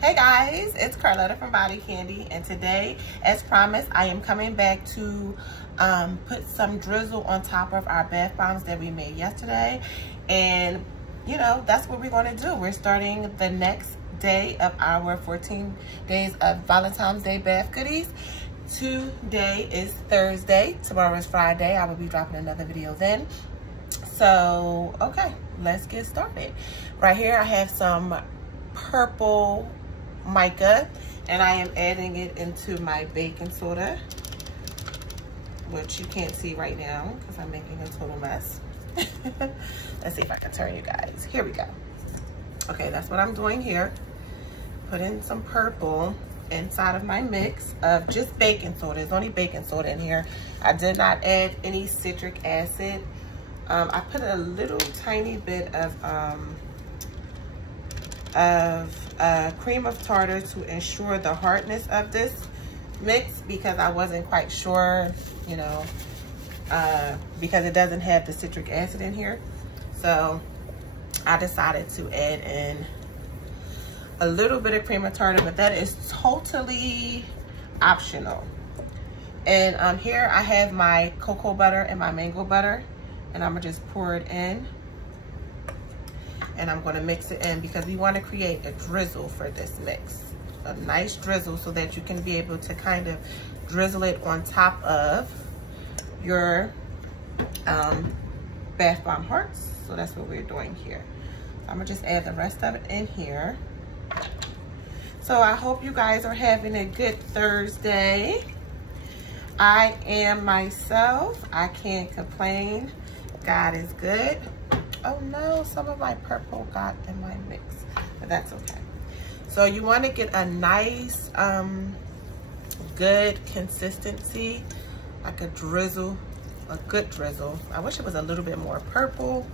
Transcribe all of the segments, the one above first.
Hey guys, it's Carletta from Body Candy, and today, as promised, I am coming back to put some drizzle on top of our bath bombs that we made yesterday. And you know, that's what we're going to do. We're starting the next day of our 14 days of Valentine's Day bath goodies. Today is Thursday, tomorrow is Friday. I will be dropping another video then. So okay, let's get started. Right here I have some purple mica, and I am adding it into my baking soda, which you can't see right now because I'm making a total mess. Let's see if I can turn you guys. Here we go. Okay, that's what I'm doing here. Putting some purple inside of my mix of just baking soda. There's only baking soda in here. I did not add any citric acid. I put a little tiny bit of cream of tartar to ensure the hardness of this mix, because I wasn't quite sure, you know, because it doesn't have the citric acid in here. So I decided to add in a little bit of cream of tartar, but that is totally optional. And here I have my cocoa butter and my mango butter, and I'm gonna just pour it in. And I'm gonna mix it in because we wanna create a drizzle for this mix. A nice drizzle so that you can be able to kind of drizzle it on top of your bath bomb hearts. So that's what we're doing here. So I'm gonna just add the rest of it in here. So I hope you guys are having a good Thursday. I am myself. I can't complain. God is good. Oh no, some of my purple got in my mix, but that's okay. So you want to get a nice, good consistency, like a drizzle, a good drizzle. I wish it was a little bit more purple,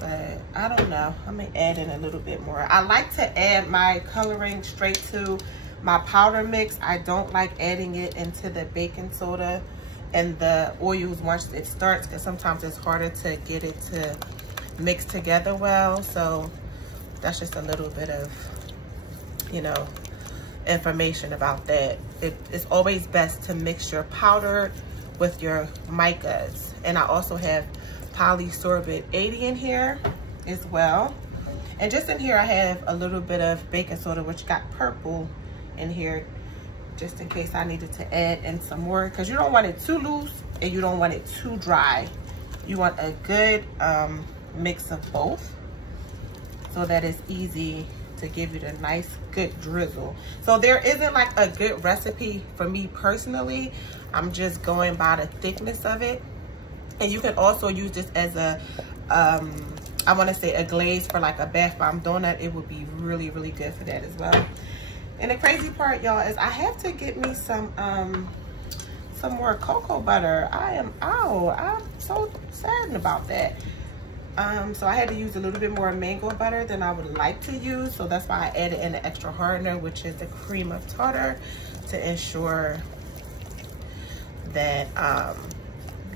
but I don't know. I'm gonna add in a little bit more. I like to add my coloring straight to my powder mix. I don't like adding it into the baking soda and the oils once it starts, because sometimes it's harder to get it to mix together well. So that's just a little bit of, you know, information about that. It's always best to mix your powder with your micas. And I also have polysorbate 80 in here as well. And just in here I have a little bit of baking soda, which got purple in here, just in case I needed to add in some more, because you don't want it too loose and you don't want it too dry. You want a good mix of both so that it's easy to give you the nice good drizzle. So there isn't like a good recipe for me personally. I'm just going by the thickness of it. And you can also use this as a I want to say a glaze for like a bath bomb donut. It would be really, really good for that as well. And the crazy part, y'all, is I have to get me some more cocoa butter. I'm so sad about that. So I had to use a little bit more mango butter than I would like to use. So that's why I added in the extra hardener, which is the cream of tartar, to ensure that,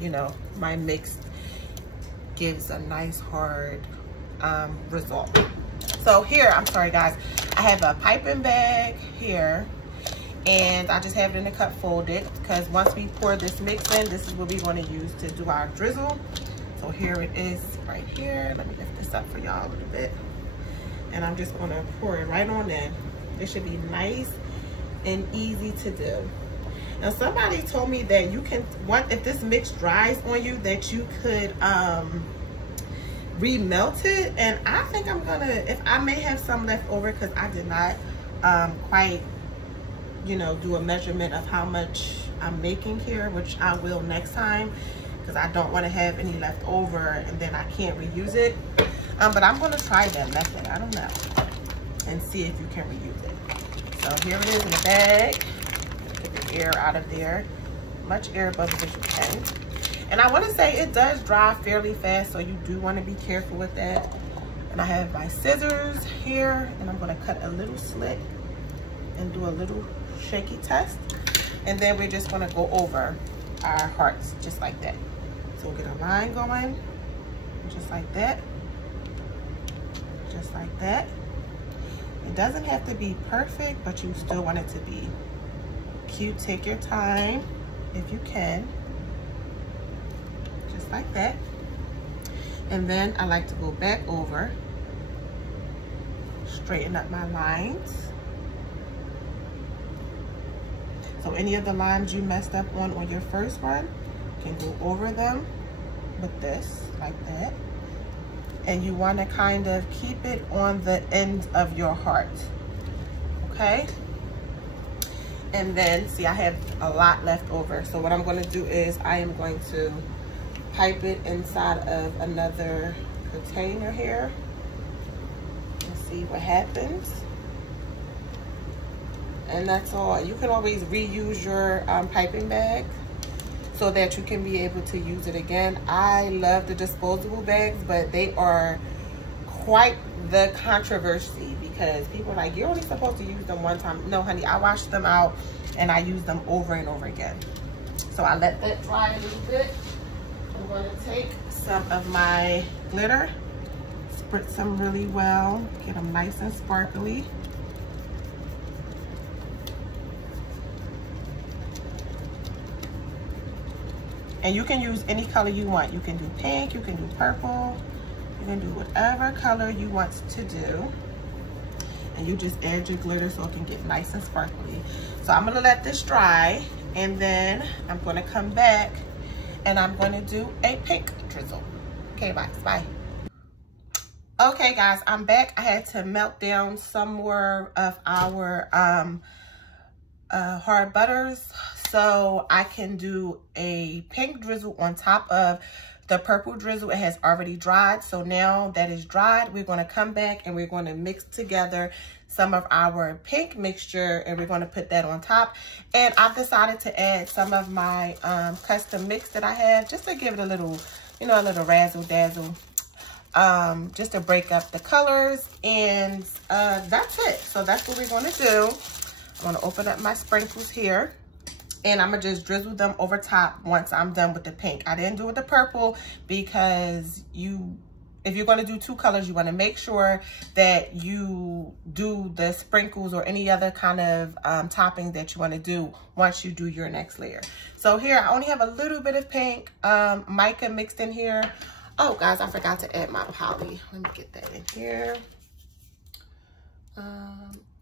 you know, my mix gives a nice hard result. So here, I'm sorry guys, I have a piping bag here, and I just have it in a cup folded, because once we pour this mix in, this is what we're going to use to do our drizzle. So here it is right here. Let me lift this up for y'all a little bit. And I'm just going to pour it right on in. It should be nice and easy to do. Now somebody told me that you can, if this mix dries on you, that you could remelt it. And I think I'm gonna, if I may have some left over, because I did not quite, you know, do a measurement of how much I'm making here, which I will next time, because I don't want to have any left over and then I can't reuse it. But I'm going to try that method, I don't know, and see if you can reuse it. So here it is in the bag. Get the air out of there, much air bubbles as you can. And I want to say it does dry fairly fast, so you do want to be careful with that. And I have my scissors here, and I'm going to cut a little slit and do a little shaky test. And then we're just going to go over our hearts just like that. So we'll get a line going, just like that, just like that. It doesn't have to be perfect, but you still want it to be cute. Take your time if you can, just like that. And then I like to go back over, straighten up my lines. So any of the lines you messed up on your first one, you can go over them with this, like that. And you want to kind of keep it on the end of your heart, okay? And then, see, I have a lot left over. So what I'm going to do is I am going to pipe it inside of another container here and see what happens. And that's all. You can always reuse your piping bag so that you can be able to use it again. I love the disposable bags, but they are quite the controversy because people are like, you're only supposed to use them one time. No, honey, I wash them out and I use them over and over again. So I let that dry a little bit. I'm going to take some of my glitter, spritz them really well, get them nice and sparkly. And you can use any color you want. You can do pink, you can do purple, you can do whatever color you want to do. And you just add your glitter so it can get nice and sparkly. So I'm gonna let this dry, and then I'm gonna come back and I'm gonna do a pink drizzle. Okay, bye. Okay guys, I'm back. I had to melt down some more of our hard butters so I can do a pink drizzle on top of the purple drizzle. It has already dried. So now that is dried, we're going to come back and we're going to mix together some of our pink mixture and we're going to put that on top. And I've decided to add some of my custom mix that I have just to give it a little, you know, a little razzle dazzle, just to break up the colors. And that's it. So that's what we're going to do. I'm going to open up my sprinkles here and I'm going to just drizzle them over top once I'm done with the pink. I didn't do with the purple because if you're going to do two colors, you want to make sure that you do the sprinkles or any other kind of topping that you want to do once you do your next layer. So here I only have a little bit of pink mica mixed in here. Oh guys, I forgot to add my poly. Let me get that in here.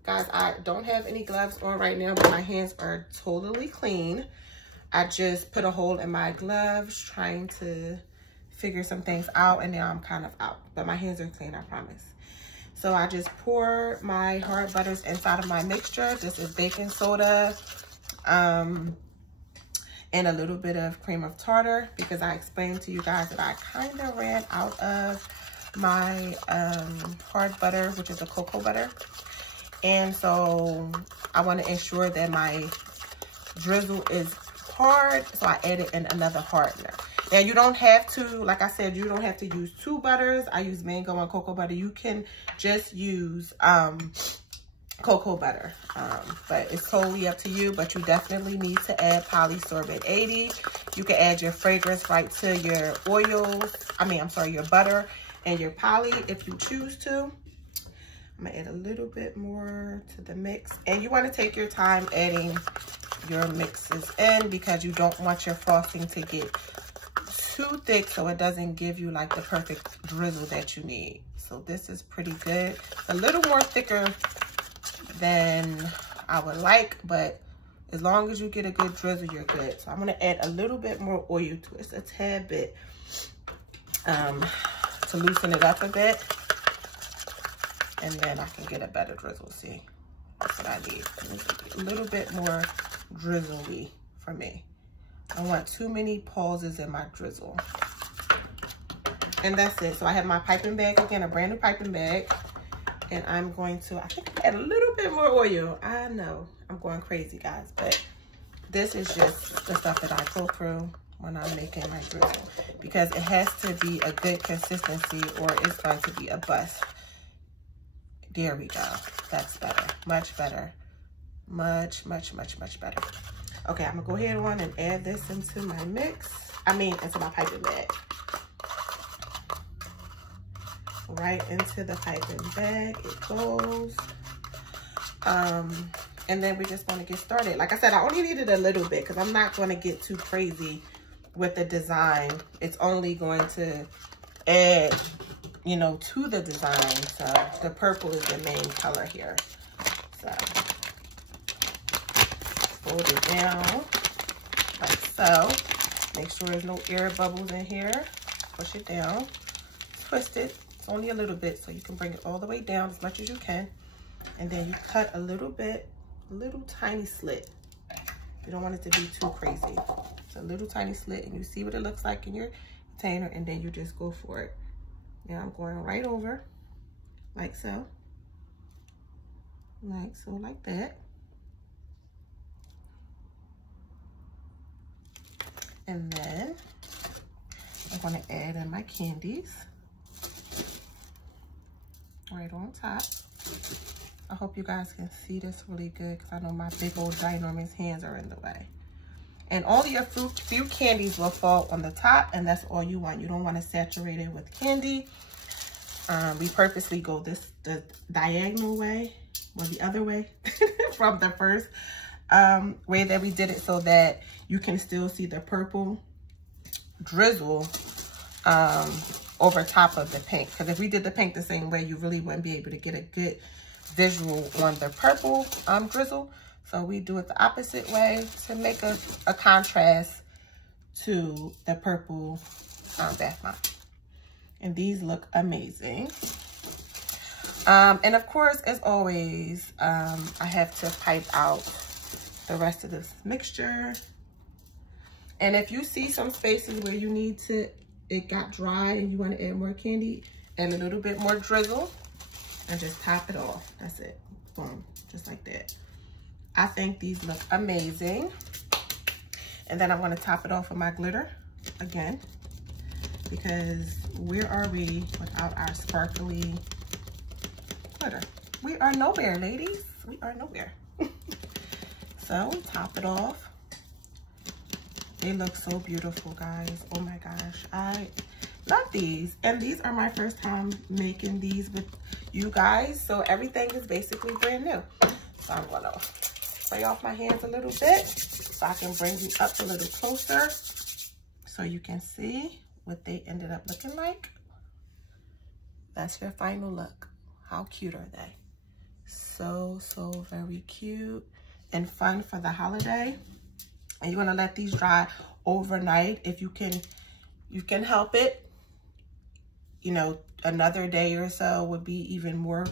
Guys, I don't have any gloves on right now, but my hands are totally clean. I just put a hole in my gloves trying to figure some things out, and now I'm kind of out. But my hands are clean, I promise. So I just pour my hard butters inside of my mixture. This is baking soda and a little bit of cream of tartar because I explained to you guys that I kind of ran out of my hard butter, which is a cocoa butter. And so I want to ensure that my drizzle is hard, so I added in another hardener. Now you don't have to, like I said, you don't have to use two butters. I use mango and cocoa butter. You can just use cocoa butter, but it's totally up to you. But you definitely need to add polysorbate 80. You can add your fragrance right to your oils. Your butter and your poly if you choose to. I'm gonna add a little bit more to the mix, and you want to take your time adding your mixes in because you don't want your frosting to get too thick so it doesn't give you like the perfect drizzle that you need. So this is pretty good. A little more thicker than I would like, but as long as you get a good drizzle, you're good. So I'm gonna add a little bit more oil to it, a tad bit, to loosen it up a bit. And then I can get a better drizzle. See, that's what I need. A little bit more drizzly for me. I don't want too many pauses in my drizzle. And that's it. So I have my piping bag again, a brand new piping bag. And I'm going to, I think I add a little bit more oil. I know, I'm going crazy, guys. But this is just the stuff that I go through when I'm making my drizzle. Because it has to be a good consistency or it's going to be a bust. There we go. That's better. Much better. Much, much, much, much better. Okay, I'm going to go ahead on and add this into my mix. Into my piping bag. Right into the piping bag it goes. And then we just want to get started. Like I said, I only needed a little bit because I'm not going to get too crazy with the design. It's only going to add, you know, to the design. So the purple is the main color here. So fold it down like so. Make sure there's no air bubbles in here. Push it down, twist it. It's only a little bit, so you can bring it all the way down as much as you can. And then you cut a little bit, a little tiny slit. You don't want it to be too crazy. It's a little tiny slit, and you see what it looks like in your container, and then you just go for it. Now I'm going right over, like so. Like so, like that. And then I'm going to add in my candies right on top. I hope you guys can see this really good because I know my big old ginormous hands are in the way. And all your few candies will fall on the top, and that's all you want. You don't want to saturate it with candy. We purposely go the diagonal way, or the other way from the first way that we did it, so that you can still see the purple drizzle over top of the pink. Because if we did the pink the same way, you really wouldn't be able to get a good visual on the purple drizzle. So we do it the opposite way to make a contrast to the purple bath bomb. And these look amazing. And of course, as always, I have to pipe out the rest of this mixture. And if you see some spaces where you need to, it got dry and you want to add more candy, add a little bit more drizzle and just top it off. That's it. Boom. Just like that. I think these look amazing. And then I'm going to top it off with my glitter again, because where are we without our sparkly glitter? We are nowhere, ladies. We are nowhere. So we top it off. They look so beautiful, guys. Oh my gosh, I love these. And these are my first time making these with you guys, so everything is basically brand new. So I'm gonna spray off my hands a little bit so I can bring you up a little closer so you can see what they ended up looking like. That's your final look. How cute are they? So very cute and fun for the holiday. And you're gonna let these dry overnight if you can help it. You know, another day or so would be even more,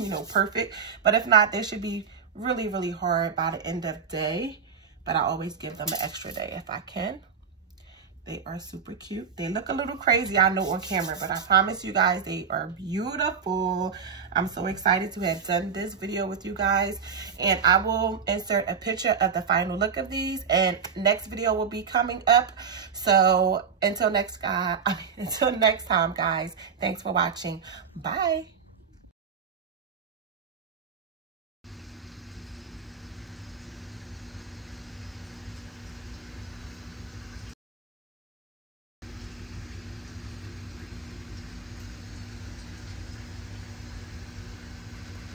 you know, perfect. But if not, they should be really, really hard by the end of the day. But I always give them an extra day if I can. They are super cute. They look a little crazy, I know, on camera, but I promise you guys, they are beautiful. I'm so excited to have done this video with you guys. And I will insert a picture of the final look of these, and next video will be coming up. So until next time, guys, thanks for watching. Bye.